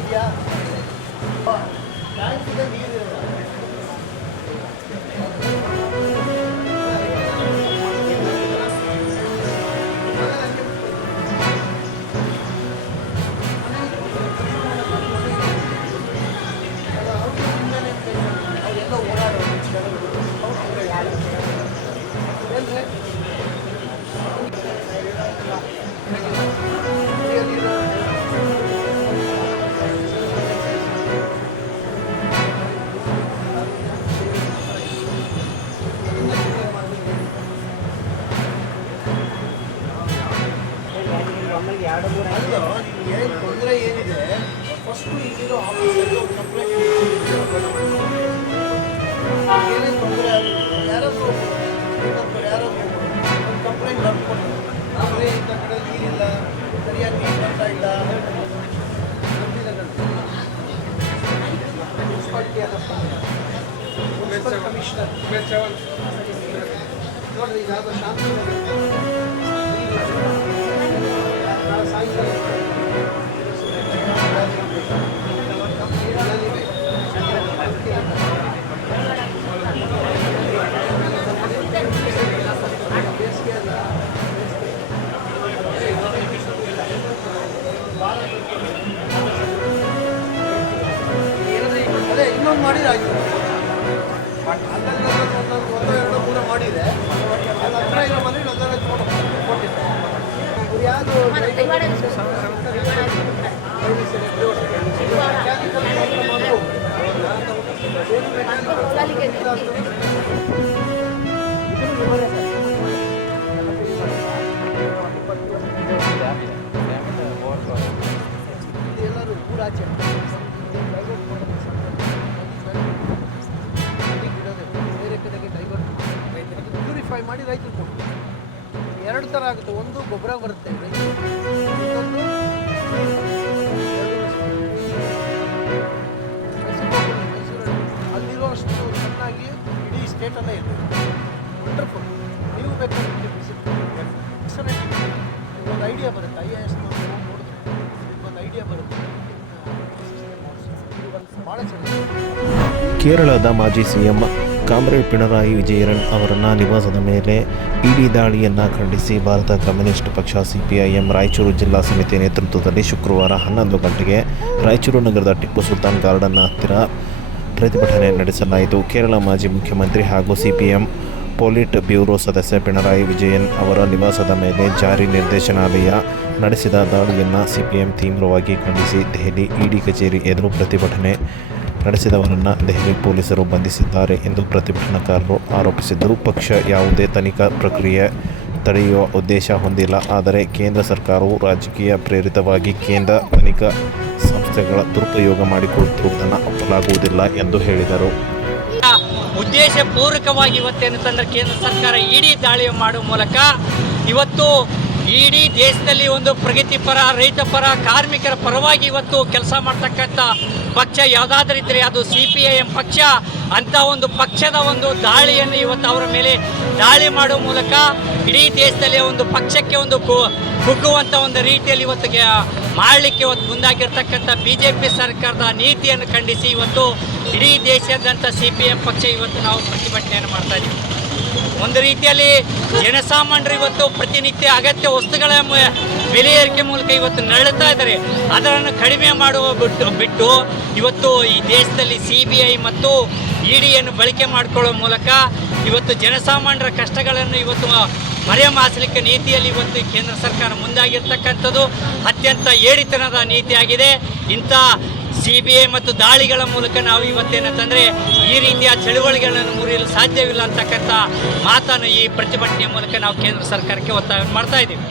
ಇದೆಯಾ? ಟ್ಯಾಂಕಿಗೆ ನೀರು ಅವರೆಲ್ಲ ಓಡಾಡೋದು ಏನು ತೊಂದರೆ ಏನಿದೆ ಫಸ್ಟು ಈಗಿರೋ ಆಫೀಸಲ್ಲಿ ಒಂದು ಕಂಪ್ಲೇಂಟ್ ಏನೇನು ತೊಂದರೆ ಯಾರಾದರೂ ಒಂದು ಕಂಪ್ಲೇಂಟ್ ಬರ್ಕೊಂಡು ಆದರೆ ಇಂಥ ಕಡೆ ನೀರಿಲ್ಲ, ಸರಿಯಾಗಿ ನೀರು ಬರ್ತಾ ಇಲ್ಲ, ಮುನ್ಸಿಪಾಲ್ಟಿ ಮುನ್ಸಿಪಲ್ ಕಮಿಷನರ್ ನೋಡ್ರಿ ಇದಾದ ಶಾಂತಿ ಅದೇ ಇನ್ನೊಂದು ಮಾಡಿದ್ರೆ ಆಯಿತು. ಒಂದು ಎರಡು ಮೂರು ಮಾಡಿದೆ ಅದು ಹತ್ರ ಇರೋ ಮನೆ ಕೊಟ್ಟಿದ್ದೆ. ಯಾವುದು ಎಲ್ಲರೂ ಊರಾಚೆ ಬೇರೆ ಕಡೆಗೆ ಡೈವರ್ಟ್ ಪ್ಯೂರಿಫೈ ಮಾಡಿ ರೈತರು ಕೊಡ್ತಾರೆ. ಎರಡು ಥರ ಆಗುತ್ತೆ, ಒಂದು ಗೊಬ್ಬರ ಬರುತ್ತೆ, ಇನ್ನೊಂದು ಅಲ್ಲಿರೋ ಅಷ್ಟು ಚೆನ್ನಾಗಿ ಇಡೀ ಸ್ಟೇಟಲ್ಲೇ ಇದೆ. ವಂಡರ್ಫುಲ್. ನೀವು ಬೇಕಾದ್ರೆ ಒಂದು ಐಡಿಯಾ ಬರುತ್ತೆ. IAS ನೋಡಿದ್ರೆ ಒಂದು ಐಡಿಯಾ ಬರುತ್ತೆ. ಭಾಳ ಚೆನ್ನಾಗಿ. ಕೇರಳದ ಮಾಜಿ ಸಿಎಂ ಕಾಮ್ರೇಡ್ ಪಿಣರಾಯಿ ವಿಜಯನ್ ಅವರನ್ನ ನಿವಾಸದ ಮೇಲೆ ಇಡಿ ದಾಳಿಯನ್ನು ಖಂಡಿಸಿ ಭಾರತ ಕಮ್ಯುನಿಸ್ಟ್ ಪಕ್ಷ CPIM ರಾಯಚೂರು ಜಿಲ್ಲಾ ಸಮಿತಿ ನೇತೃತ್ವದಲ್ಲಿ ಶುಕ್ರವಾರ 11 ಗಂಟೆಗೆ ರಾಯಚೂರು ನಗರದ ಟಿಪ್ಪು ಸುಲ್ತಾನ್ ಗಾರ್ಡನ್ ಹತ್ತಿರ ಪ್ರತಿಭಟನೆ ನಡೆಸಲಾಯಿತು. ಕೇರಳ ಮಾಜಿ ಮುಖ್ಯಮಂತ್ರಿ ಹಾಗೂ CPM ಪೊಲಿಟ್ ಬ್ಯೂರೋ ಸದಸ್ಯ ಪಿಣರಾಯಿ ವಿಜಯನ್ ಅವರ ನಿವಾಸದ ಮೇಲೆ ಜಾರಿ ನಿರ್ದೇಶನಾಲಯ ನಡೆಸಿದ ದಾಳಿಯನ್ನು CPM ತೀವ್ರವಾಗಿ ಖಂಡಿಸಿ ದೆಹಲಿ ಇಡಿ ಕಚೇರಿ ಎದುರು ಪ್ರತಿಭಟನೆ ನಡೆಸಿದವರನ್ನು ದೆಹಲಿ ಪೊಲೀಸರು ಬಂಧಿಸಿದ್ದಾರೆ ಎಂದು ಪ್ರತಿಭಟನಾಕಾರರು ಆರೋಪಿಸಿದ್ದರು. ಪಕ್ಷ ಯಾವುದೇ ತನಿಖಾ ಪ್ರಕ್ರಿಯೆ ತಡೆಯುವ ಉದ್ದೇಶ ಹೊಂದಿಲ್ಲ, ಆದರೆ ಕೇಂದ್ರ ಸರ್ಕಾರವು ರಾಜಕೀಯ ಪ್ರೇರಿತವಾಗಿ ಕೇಂದ್ರ ತನಿಖಾ ಸಂಸ್ಥೆಗಳ ದುರುಪಯೋಗ ಮಾಡಿಕೊಳ್ಳುತ್ತಿರುವುದನ್ನು ಒಪ್ಪಲಾಗುವುದಿಲ್ಲ ಎಂದು ಹೇಳಿದರು. ಉದ್ದೇಶಪೂರ್ವಕವಾಗಿ ಇವತ್ತೇನಂತಂದ್ರೆ ಕೇಂದ್ರ ಸರ್ಕಾರ ಇಡಿ ದಾಳಿ ಮಾಡುವ ಮೂಲಕ ಇವತ್ತು ಇಡೀ ದೇಶದಲ್ಲಿ ಒಂದು ಪ್ರಗತಿಪರ, ರೈತಪರ, ಕಾರ್ಮಿಕರ ಪರವಾಗಿ ಇವತ್ತು ಕೆಲಸ ಮಾಡ್ತಕ್ಕಂಥ ಪಕ್ಷ ಯಾವುದಾದ್ರೂ ಇದ್ದರೆ ಅದು CPIM ಪಕ್ಷ. ಅಂಥ ಒಂದು ಪಕ್ಷದ ಒಂದು ದಾಳಿಯನ್ನು ಇವತ್ತು ಅವರ ಮೇಲೆ ದಾಳಿ ಮಾಡುವ ಮೂಲಕ ಇಡೀ ದೇಶದಲ್ಲಿ ಒಂದು ಪಕ್ಷಕ್ಕೆ ಒಂದು ಕುಗ್ಗುವಂಥ ಒಂದು ರೀತಿಯಲ್ಲಿ ಇವತ್ತು ಮಾಡಲಿಕ್ಕೆ ಇವತ್ತು ಮುಂದಾಗಿರ್ತಕ್ಕಂಥ BJP ಸರ್ಕಾರದ ನೀತಿಯನ್ನು ಖಂಡಿಸಿ ಇವತ್ತು ಇಡೀ ದೇಶಾದ್ಯಂತ CPIM ಪಕ್ಷ ಇವತ್ತು ನಾವು ಪ್ರತಿಭಟನೆಯನ್ನು ಮಾಡ್ತಾ ಇದ್ದೀವಿ. ಒಂದು ರೀತಿಯಲ್ಲಿ ಜನಸಾಮಾನ್ಯರು ಇವತ್ತು ಪ್ರತಿನಿತ್ಯ ಅಗತ್ಯ ವಸ್ತುಗಳ ಬೆಲೆ ಏರಿಕೆ ಮೂಲಕ ಇವತ್ತು ನರಳುತ್ತಾ ಇದ್ದಾರೆ. ಅದನ್ನು ಕಡಿಮೆ ಮಾಡುವ ಬಿಟ್ಟು ಇವತ್ತು ಈ ದೇಶದಲ್ಲಿ CBI ಮತ್ತು ಇಡಿಯನ್ನು ಬಳಕೆ ಮಾಡಿಕೊಳ್ಳುವ ಮೂಲಕ ಇವತ್ತು ಜನಸಾಮಾನ್ಯರ ಕಷ್ಟಗಳನ್ನು ಇವತ್ತು ಮರೆಮಾಚಲಿಕ್ಕೆ ನೀತಿಯಲ್ಲಿ ಇವತ್ತು ಕೇಂದ್ರ ಸರ್ಕಾರ ಮುಂದಾಗಿರ್ತಕ್ಕಂಥದ್ದು ಅತ್ಯಂತ ಏಡಿತನದ ನೀತಿಯಾಗಿದೆ. ಇಂಥ CBI ಮತ್ತು ದಾಳಿಗಳ ಮೂಲಕ ನಾವು ಇವತ್ತೇನಂತಂದರೆ ಈ ರೀತಿಯ ಚಳುವಳಿಗಳನ್ನು ಮುರಿಯಲು ಸಾಧ್ಯವಿಲ್ಲ ಅಂತಕ್ಕಂಥ ಮಾತನ್ನು ಈ ಪ್ರತಿಭಟನೆಯ ಮೂಲಕ ನಾವು ಕೇಂದ್ರ ಸರ್ಕಾರಕ್ಕೆ ಒತ್ತಾಯ ಮಾಡ್ತಾ ಇದ್ದೀವಿ.